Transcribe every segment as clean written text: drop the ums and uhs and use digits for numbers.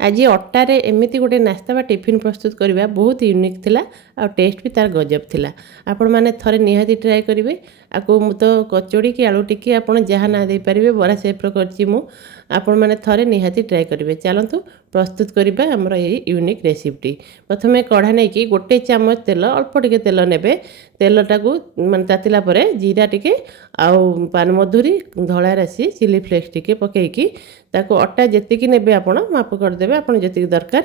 आज अटारे एमती गोटे नास्ता बा टिफिन प्रस्तुत करवा बहुत यूनिक थिला आ टेस्ट भी तार गजब थिला। आपण माने थरे निहाती ट्राए करेंगे। आपको मु तो कचोड़ी की आलू टिक्की आपण जहाँ ना दे पारे बरा सेप्र करची मु आपण माने थरे निहाती ट्राए करेंगे। चलतु प्रस्तुत करवा आमर ये यूनिक रेसिपी। प्रथमे कढ़ा नहीं कि गोटे चामच तेल अल्प टिके तेल नेबे। तेलटा को मान तातिला परे जीरा टिके आउ पान मधुरी धला राशि चिली फ्लेक्स टिके पकेकी ताको अटा जेतिकी नेबे आपण माप करदेबे। आपण जेतिकी दरकार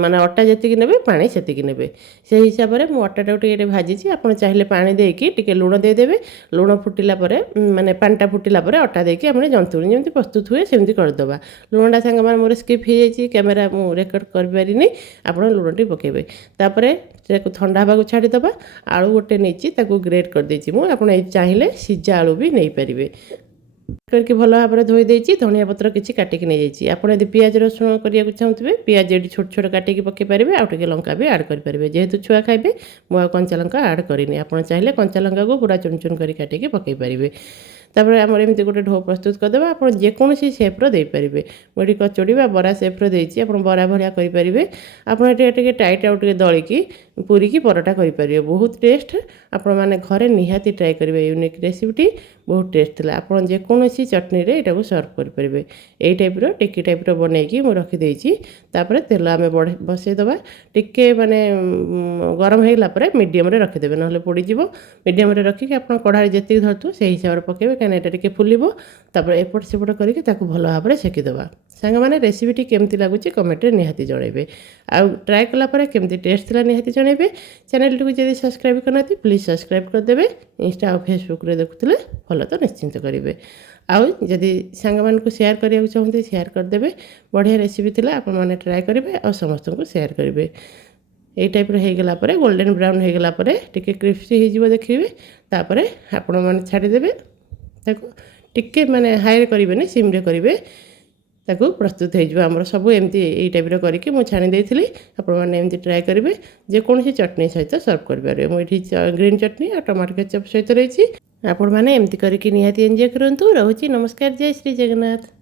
माने अटा जेतिकी नेबे पानी सेतिकी नेबे। से हिसाब रे मु अटाटा टिके भाजीची आपण चाहिले पानी देकी टिके लूण दे देबे। लूण फुटिला परे माने पानीटा फुटिला परे अटा देकी आपण जंतुणी जेमति प्रस्तुत हुए सेमति करदबा। लूणटा संग मान मोर स्किप हो जाइए कैमेरा मु रेकर्ड कर पारिनी। आपण लूणटी पकेबे तापरे ठंडा हवा छाड़ीदबा। आलू गोटे नहीं ताको ग्रेट कर देछि मु। आपण चाहिले सिझा आलू भी नहीं पारिबे। करके भल भाव में धोई देछि। धनिया पत्र किसी काटिक नहीं जाइए। आपड़ यदि पियाज रसुण करिया चाहूबे पियाज ये छोट छोट काटिक पकई पारे। आउ टे लंका भी आड करेंगे जेहेतु छुआ खाइबे मुझे कंचा लंका आड करनी। आप चाहिए कंचा लंका को पूरा चुन चुन कर काटिक पकई पारे। तापर आमर एमती गोटे ढो प्रस्तुत करदे। आप जेकोसी सेप्र देपारे। मुझे कचोड़ी बरा सेप्र देती आप बरा भाया करेंगे। आपटे टाइट आउ टे दलिकी पूरी की परोटा करेंगे। बहुत टेस्ट आपण मैंने घरे निहाती ट्राए करेंगे। यूनिक रेसिपी बहुत टेस्ट था। आप जेकोसी चटनी यहाँ को सर्व करेंगे। यही टाइप्र टिक्की टाइप्र बनईकी मुझे रखीदे। तेल आम बसईदबा टिके माने गरम होगा मीडियम रखीदे ना पोड़ीज। मीडियम रखिक आप कढ़ाई जी धरतु से हिसाब से पकेबे कहीं ये फुलब। तापर एपट सेपट करके भल भाव में सेकीदबा। सांग मैंने रेसिपी केमती लगुच कमेंट निहाती जनइबे। आउ ट्राए कलापर केमती टेस्ट था निहाती जनइबे। चैनल टी जब सब्सक्राइब करना प्लीज सब्सक्राइब करदे। इंस्टा और फेसबुक रे देखुले भल तो निश्चिंत करेंगे। आउ जदि सांग मान को शेयर करने चाहते शेयर करदे। बढ़िया रेसिपी थिला आपण माने ट्राए करेंगे और समस्त को शेयर करेंगे। यही टाइप होगला गोल्डन ब्राउन होगला टिके क्रिस्पी हो देखिए। तापर आपण मैंने छाड़ीदे टिके माने हाई करेंगे सिम रे करेंगे। ताकू प्रस्तुत होमर सब एमती यही टाइप करके मुझे छाणी देती। आपमती ट्राए करेंगे जेकोसी चटनी सहित सर्व करेंगे। मुझे ग्रीन चटनी और टमाटो केचप सहित रही। आपण मैंने एमती करके निहाती एंजॉय करूँ। रोची नमस्कार। जय श्री जगन्नाथ।